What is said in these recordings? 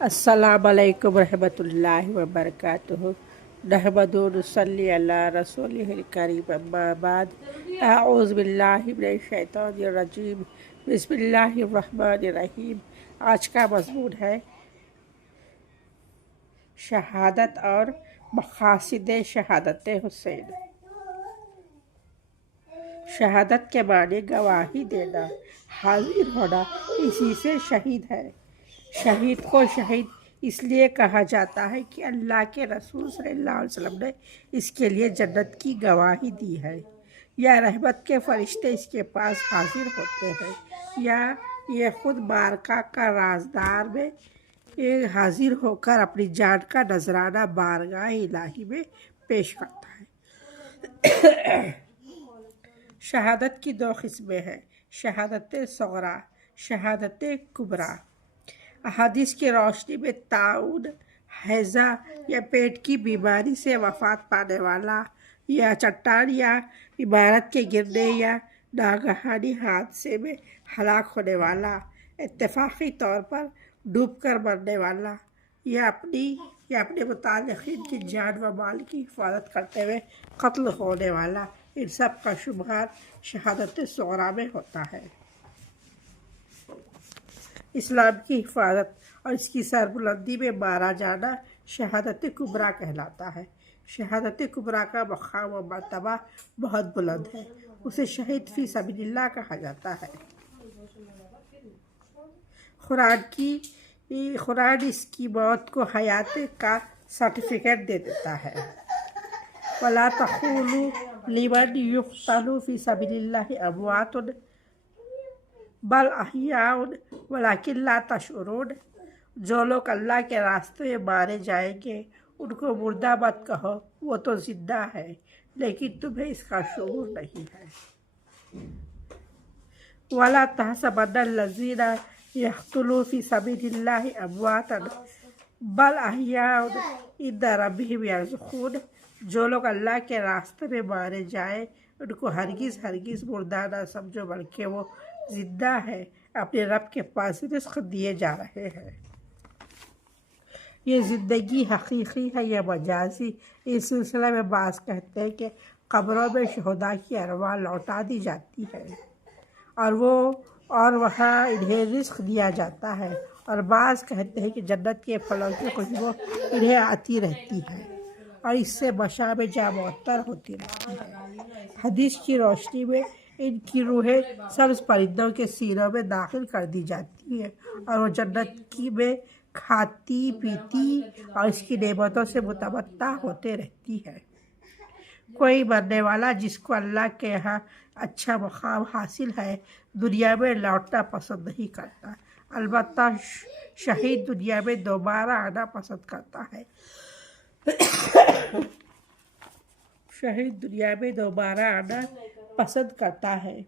السلام علیکم ورحمۃ اللہ وبرکاتہ۔ نحمدہ و نصلی علی رسولہ الکریم، اما بعد، اعوذ باللہ من الشیطان الرجیم، بسم اللہ الرحمن الرحیم۔ آج کا مضمون ہے شہادت اور مقاصد شہادت حسین۔ شہادت کے معنی گواہی دینا، حاضر ہونا، اسی سے شہید ہے۔ شہید کو شہید اس لیے کہا جاتا ہے کہ اللہ کے رسول صلی اللہ علیہ وسلم نے اس کے لیے جنت کی گواہی دی ہے، یا رحمت کے فرشتے اس کے پاس حاضر ہوتے ہیں، یا یہ خود معرکہ کا رازدار میں حاضر ہو کر اپنی جان کا نذرانہ بارگاہ الہی میں پیش کرتا ہے۔ شہادت کی دو قسمیں ہیں، شہادت صغریٰ، شہادت کبریٰ۔ احادیث کی روشنی میں طاعون، ہیضہ یا پیٹ کی بیماری سے وفات پانے والا، یا چٹان یا عمارت کے گرنے یا ناگہانی حادثے میں ہلاک ہونے والا، اتفاقی طور پر ڈوب کر مرنے والا، یا اپنے متعلقین کی جان و مال کی حفاظت کرتے ہوئے قتل ہونے والا، ان سب کا شمار شہادت صغریٰ میں ہوتا ہے۔ اسلام کی حفاظت اور اس کی سربلندی میں مارا جانا شہادت کبریٰ کہلاتا ہے۔ شہادت کبریٰ کا مقام و مرتبہ بہت بلند ہے، اسے شہید فی سبیل اللہ کہا جاتا ہے۔ قرآن اس کی موت کو حیات کا سرٹیفکیٹ دے دیتا ہے۔ وَلَا تَقُولُوا لِمَنْ يُقْتَلُ فِي سَبِيلِ اللَّهِ أَمْوَاتٌ بَلْ أَحْيَاءٌ وَلَكِنْ لَا تَشْعُرُونَ۔ جو لوگ اللہ کے راستے میں مارے جائیں گے ان کو مردہ مت کہو، وہ تو زندہ ہے، لیکن تمہیں اس کا شعور نہیں ہے۔ وَلَا تَحْسَبَنَّ الَّذِينَ يَقْتُلُونَ فِي سَبِيلِ اللَّهِ أَمْوَاتًا بَلْ أَحْيَاءٌ عِندَ رَبِّهِمْ يَرْزُقُونَ۔ جو لوگ اللہ کے راستے میں مارے جائیں ان کو ہرگز مردہ نہ سمجھو، بلکہ وہ زندہ ہے، اپنے رب کے پاس رزق دیے جا رہے ہیں۔ یہ زندگی حقیقی ہے یا مجازی؟ اس سلسلے میں بعض کہتے ہیں کہ قبروں میں شہداء کی ارواح لوٹا دی جاتی ہے اور وہاں انہیں رزق دیا جاتا ہے، اور بعض کہتے ہیں کہ جنت کے پھلوں کی خوشبو انہیں آتی رہتی ہے اور اس سے مشام جاں معطر ہوتی رہتی ہے۔ حدیث کی روشنی میں ان کی روحیں سبز پرندوں کے سینوں میں داخل کر دی جاتی ہیں اور وہ جنت کی میں کھاتی پیتی اور اس کی نعمتوں سے متمتع ہوتے رہتی ہے۔ کوئی مرنے والا جس کو اللہ کے یہاں اچھا مقام حاصل ہے دنیا میں لوٹنا پسند نہیں کرتا، البتہ شہید دنیا میں دوبارہ آنا پسند کرتا ہے۔ شہید دنیا میں دوبارہ آنا پسند کرتا ہے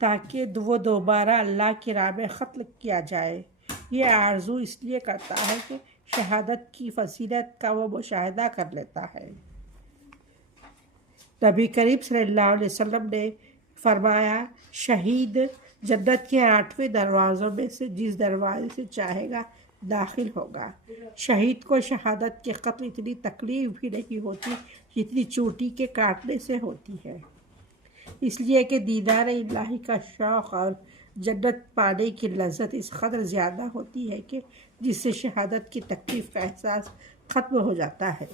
تاکہ وہ دوبارہ اللہ کی راہ میں قتل کیا جائے۔ یہ آرزو اس لیے کرتا ہے کہ شہادت کی فضیلت کا وہ مشاہدہ کر لیتا ہے۔ نبی کریم صلی اللہ علیہ وسلم نے فرمایا، شہید جنت کے 8 دروازوں میں سے جس دروازے سے چاہے گا داخل ہوگا۔ شہید کو شہادت کے قتل اتنی تکلیف بھی نہیں ہوتی جتنی چوٹی کے کاٹنے سے ہوتی ہے، اس لیے کہ دیدار الہی کا شوق اور جنت پانے کی لذت اس قدر زیادہ ہوتی ہے کہ جس سے شہادت کی تکلیف کا احساس ختم ہو جاتا ہے۔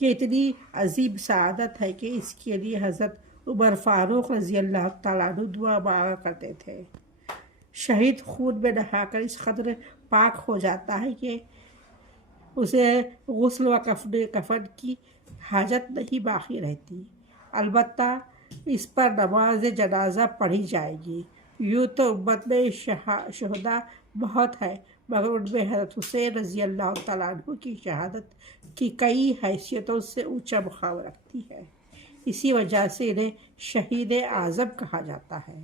یہ اتنی عظیم سعادت ہے کہ اس کے لیے حضرت عمر فاروق رضی اللہ تعالیٰ عنہ دعا مانگا کرتے تھے۔ شہید خون میں نہا کر اس قدر پاک ہو جاتا ہے کہ اسے غسل و کفن کی حاجت نہیں باقی رہتی، البتہ اس پر نماز جنازہ پڑھی جائے گی۔ یوں تو امت میں شہداء بہت ہے، مگر ان میں حضرت حسین رضی اللہ تعالیٰ عنہ کی شہادت کی کئی حیثیتوں سے اونچا مقام رکھتی ہے، اسی وجہ سے انہیں شہید اعظم کہا جاتا ہے۔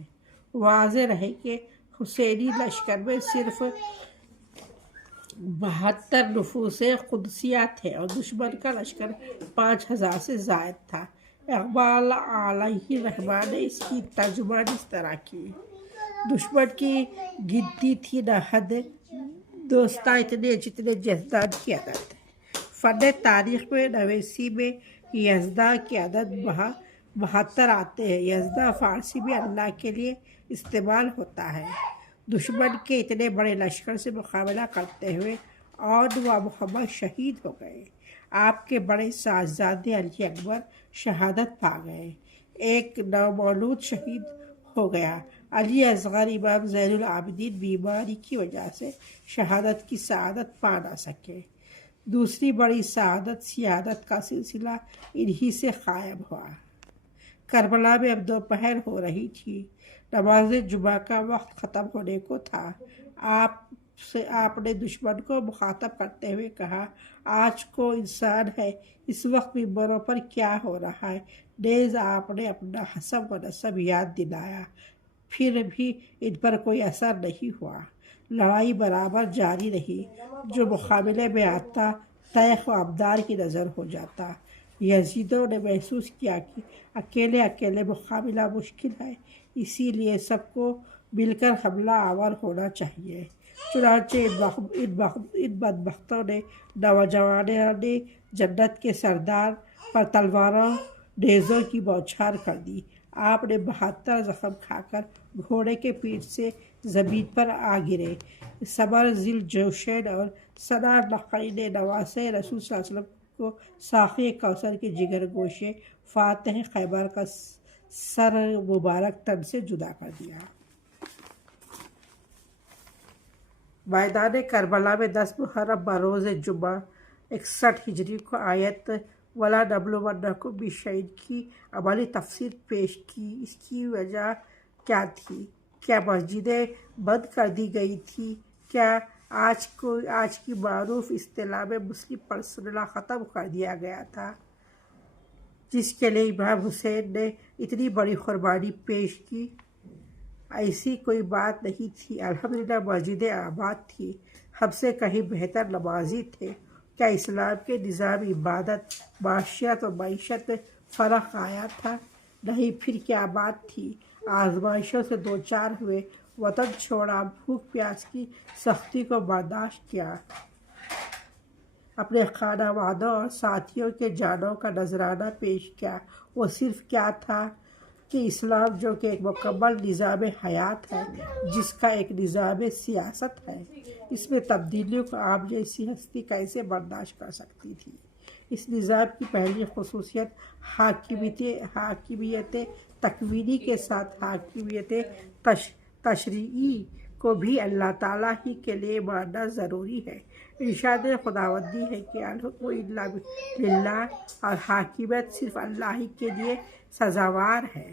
واضح رہے کہ حسینی لشکر میں صرف 72 نفوس قدسیہ تھے اور دشمن کا لشکر 5000 سے زائد تھا۔ اقبال علیہ الرحمٰن نے اس کی ترجمانی اس طرح کی: دشمن کی گنتی تھی نہ حد، دوستاں اتنے جتنے یزدان کی عدد ہے۔ فن تاریخ میں نویسی میں یزداں کی عدد 72 آتے ہیں۔ یزداں فارسی میں اللہ کے لیے استعمال ہوتا ہے۔ دشمن کے اتنے بڑے لشکر سے مقابلہ کرتے ہوئے اور و محمد شہید ہو گئے۔ آپ کے بڑے صاحبزادے علی اکبر شہادت پا گئے۔ ایک نومولود شہید ہو گیا۔ علی اصغر امام زین العابدین بیماری کی وجہ سے شہادت کی سعادت پا نہ سکے۔ دوسری بڑی سیادت کا سلسلہ انہی سے قائم ہوا۔ کربلا میں اب دوپہر ہو رہی تھی۔ نماز جمعہ کا وقت ختم ہونے کو تھا۔ آپ نے دشمن کو مخاطب کرتے ہوئے کہا، آج کو انسان ہے، اس وقت ممبروں پر کیا ہو رہا ہے؟ نیز آپ نے اپنا حسب و نسب یاد دلایا، پھر بھی ان پر کوئی اثر نہیں ہوا۔ لڑائی برابر جاری رہی۔ جو مقابلے میں آتا تیغ و ابدار کی نظر ہو جاتا۔ یزیدوں نے محسوس کیا کہ اکیلے مقابلہ مشکل ہے، اسی لیے سب کو مل کر حملہ آور ہونا چاہیے۔ چنانچہ ان بدبختوں نے نوجوانان جنت کے سردار پر تلواروں نیزوں کی بوچھار کر دی۔ آپ نے 72 زخم کھا کر گھوڑے کے پیٹھ سے زمین پر آ گرے۔ صبر ذی الجوشین اور سنا نقی نے نواسۂ رسول صلی اللہ علیہ وسلم کو ساقی کوثر کے جگر گوشے فاتح خیبر کا سر مبارک تن سے جدا کر دیا۔ میدان کربلا میں 10 محرم بروز جمعہ 61 ہجری کو آیت وَلَنَبْلُوَنَّكُم بِشَيْءٍ کی عملی تفسیر پیش کی۔ اس کی وجہ کیا تھی؟ کیا مسجدیں بند کر دی گئی تھیں؟ کیا آج کی معروف اصطلاح میں مسلم پرسنل ختم کر دیا گیا تھا، جس کے لیے امام حسین نے اتنی بڑی قربانی پیش کی؟ ایسی کوئی بات نہیں تھی۔ الحمدللہ مسجدیں آباد تھیں، ہم سے کہیں بہتر نمازی تھے۔ کیا اسلام کے نظام عبادت، معاشیات و معیشت میں فرق آیا تھا؟ نہیں، پھر کیا بات تھی؟ آزمائشوں سے دوچار ہوئے، وطن چھوڑا، بھوک پیاس کی سختی کو برداشت کیا، اپنے خانوادوں اور ساتھیوں کے جانوں کا نذرانہ پیش کیا۔ وہ صرف کیا تھا کہ اسلام جو کہ ایک مکمل نظام حیات ہے، جس کا ایک نظام سیاست ہے، اس میں تبدیلیوں کو آپ جیسی ہستی کیسے برداشت کر سکتی تھی؟ اس نظام کی پہلی خصوصیت حاکمیت تکوینی کے ساتھ حاکمیت تشریعی کو بھی اللہ تعالیٰ ہی کے لیے ماننا ضروری ہے۔ ارشاد خداوندی ہے کہ الحکم الا للہ، اور حاکمیت صرف اللہ ہی کے لیے سزاوار ہے۔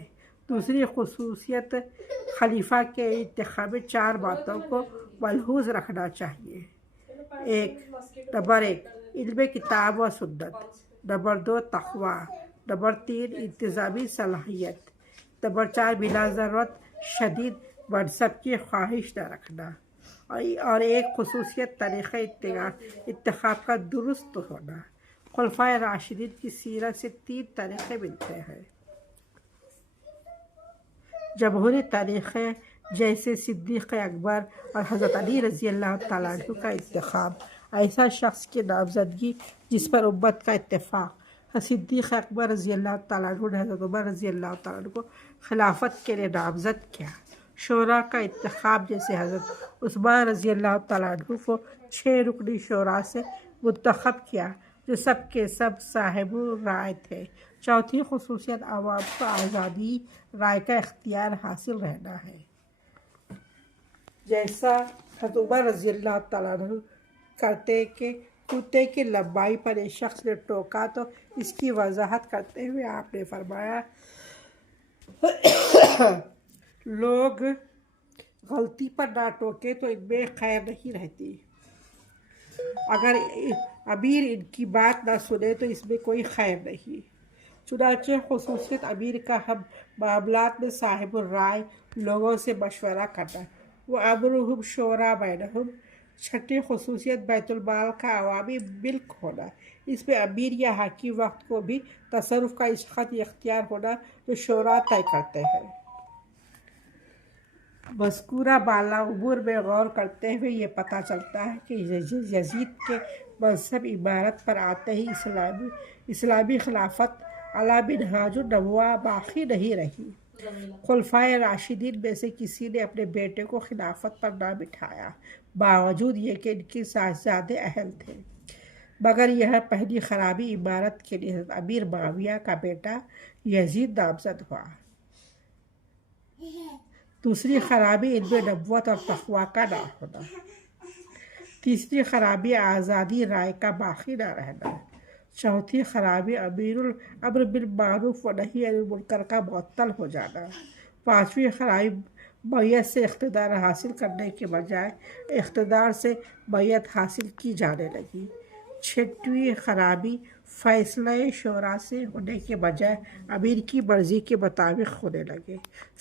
دوسری خصوصیت خلیفہ کے انتخاب میں 4 باتوں کو ملحوظ رکھنا چاہیے۔ نمبر 1 علم کتاب و سنت، نمبر 2 تقوی، نمبر 3 انتظامی صلاحیت، نمبر 4 بلا ضرورت شدید منصب کی خواہش نہ رکھنا، اور ایک خصوصیت طریقہ انتخاب کا درست ہونا۔ خلفائے راشدین کی سیرت سے 3 طریقے ملتے ہیں۔ جمہوری طریقے جیسے صدیق اکبر اور حضرت علی رضی اللہ تعالیٰ عنہ کا انتخاب، ایسا شخص کی نامزدگی جس پر امت کا اتفاق۔ صدیق اکبر رضی اللہ تعالیٰ عنہ نے حضرت عمر رضی اللہ تعالیٰ عنہ کو خلافت کے لیے نامزد کیا۔ شورا کا انتخاب جیسے حضرت عثمان رضی اللہ تعالیٰ عنہ کو 6 رکنی شورا سے منتخب کیا، جو سب کے سب صاحب رائے تھے۔ چوتھی خصوصیت عوام کو آزادی رائے کا اختیار حاصل رہنا ہے۔ جیسا حضرت عمر رضی اللہ تعالیٰ عنہ کرتے کہ کتے کی لمبائی پر ایک شخص نے ٹوکا تو اس کی وضاحت کرتے ہوئے آپ نے فرمایا، لوگ غلطی پر نہ ٹوکے تو ان میں خیر نہیں رہتی، اگر امیر ان کی بات نہ سنے تو اس میں کوئی خیر نہیں۔ چنانچہ خصوصیت امیر کا ہم معاملات میں صاحب الرائے لوگوں سے مشورہ کرنا، وہ امرہم شورا بینہم۔ چھٹی خصوصیت بیت المال کا عوامی ملک ہونا، اس میں امیر یا حاکم وقت کو بھی تصرف کا اس خط اختیار ہونا جو شورا طے کرتے ہیں۔ مذکورہ بالا امور میں غور کرتے ہوئے یہ پتہ چلتا ہے کہ یزید کے مذہب عمارت پر آتے ہی اسلامی خلافت علی منہاج النبوہ باقی نہیں رہی۔ خلفائے راشدین میں سے کسی نے اپنے بیٹے کو خلافت پر نہ بٹھایا، باوجود یہ کہ ان کے صاحبزادے اہل تھے، مگر یہ پہلی خرابی عمارت کے لیے حضرت امیر معاویہ کا بیٹا یزید نامزد ہوا۔ دوسری خرابی علم نبوت اور تقویٰ کا نہ ہونا۔ تیسری خرابی آزادی رائے کا باقی نہ رہنا۔ چوتھی خرابی امر بالمعروف و نہی عن المنکر کا معطل ہو جانا۔ پانچویں خرابی میت سے اقتدار حاصل کرنے کے بجائے اقتدار سے میت حاصل کی جانے لگی۔ چھٹویں خرابی فیصلہ شورا سے ہونے کے بجائے امیر کی مرضی کے مطابق ہونے لگے۔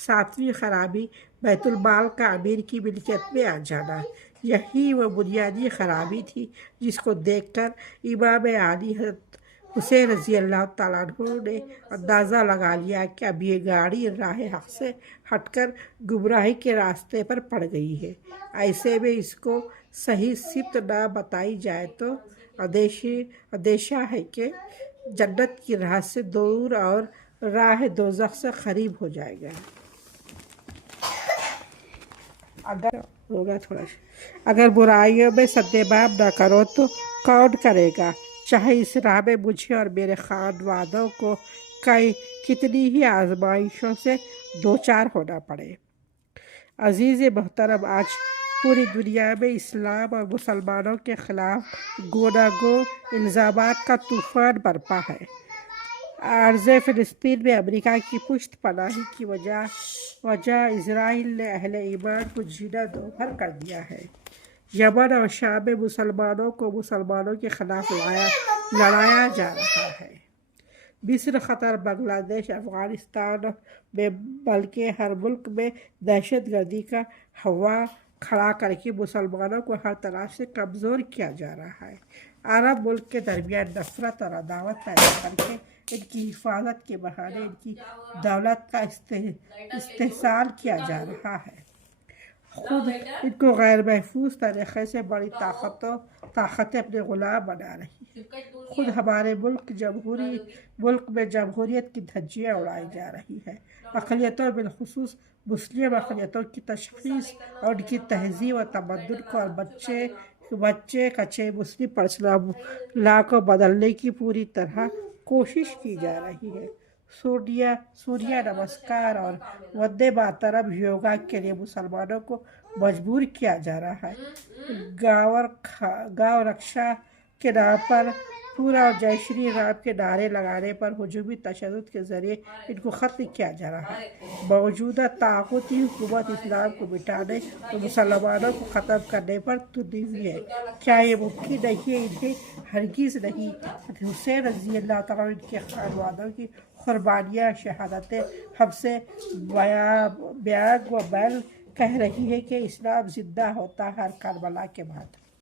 ساتویں خرابی بیت المال کا امیر کی ملکیت میں آ جانا۔ یہی وہ بنیادی خرابی تھی جس کو دیکھ کر امام عالی حضرت حسین رضی اللہ تعالیٰ عنہ نے اندازہ لگا لیا کہ اب یہ گاڑی راہ حق سے ہٹ کر گمراہی کے راستے پر پڑ گئی ہے۔ ایسے میں اس کو صحیح سمت نہ بتائی جائے تو اندیشہ ہے کہ جنت کی راہ سے دور اور راہ دوزخ سے قریب ہو جائے گا۔ اگر برائیوں میں سدباب نہ کرو تو کون کرے گا، چاہے اس راہ میں مجھے اور میرے خاندانوں کو کتنی ہی آزمائشوں سے دوچار ہونا پڑے۔ عزیز محترم، آج پوری دنیا میں اسلام اور مسلمانوں کے خلاف گوناگوں الزامات کا طوفان برپا ہے۔ عرض فلسطین میں امریکہ کی پشت پناہی کی وجہ اسرائیل نے اہل ایمان کو جینا دوبھر کر دیا ہے۔ یمن اور شام میں مسلمانوں کو مسلمانوں کے خلاف لڑایا جا رہا ہے۔ مصر، قطر، بنگلہ دیش، افغانستان میں بلکہ ہر ملک میں دہشت گردی کا ہوا کھڑا کر کے مسلمانوں کو ہر طرح سے کمزور کیا جا رہا ہے۔ عرب ملک کے درمیان نفرت اور عداوت پیدا کر کے ان کی حفاظت کے بہانے ان کی دولت کا استحصال کیا جا رہا ہے، خود ان کو غیر محفوظ طریقے سے بڑی طاقتیں اپنے غلام بنا رہی ہے۔ خود ہمارے ملک میں جمہوریت کی دھجیاں اڑائی جا رہی ہیں۔ اقلیتوں بالخصوص مسلم اقلیتوں کی تشخیص اور ان کی تہذیب و تمدن کو اور بچے کچے مسلم پرسنل کو بدلنے کی پوری طرح کوشش کی جا رہی ہے۔ سوریہ نمسکار اور وندے ماترم یوگا کے لیے مسلمانوں کو مجبور کیا جا رہا ہے۔ گاؤ رکشا کے نام پر پورا اور جے شری رام کے نعرے لگانے پر ہجومی تشدد کے ذریعے ان کو ختم کیا جا رہا ہے۔ موجودہ طاغوتی حکومت اسلام کو مٹانے اور مسلمانوں کو ختم کرنے پر تلی ہوئی ہے۔ کیا یہ ممکن نہیں ہے؟ انہیں ہرگز نہیں۔ حسین رضی اللہ تعالیٰ ان کے خاندانوں کی قربانیاں، شہادتیں ہم سے بیاگ و بیل کہہ رہی ہے کہ اسلام زندہ ہوتا ہر کربلا کے بعد۔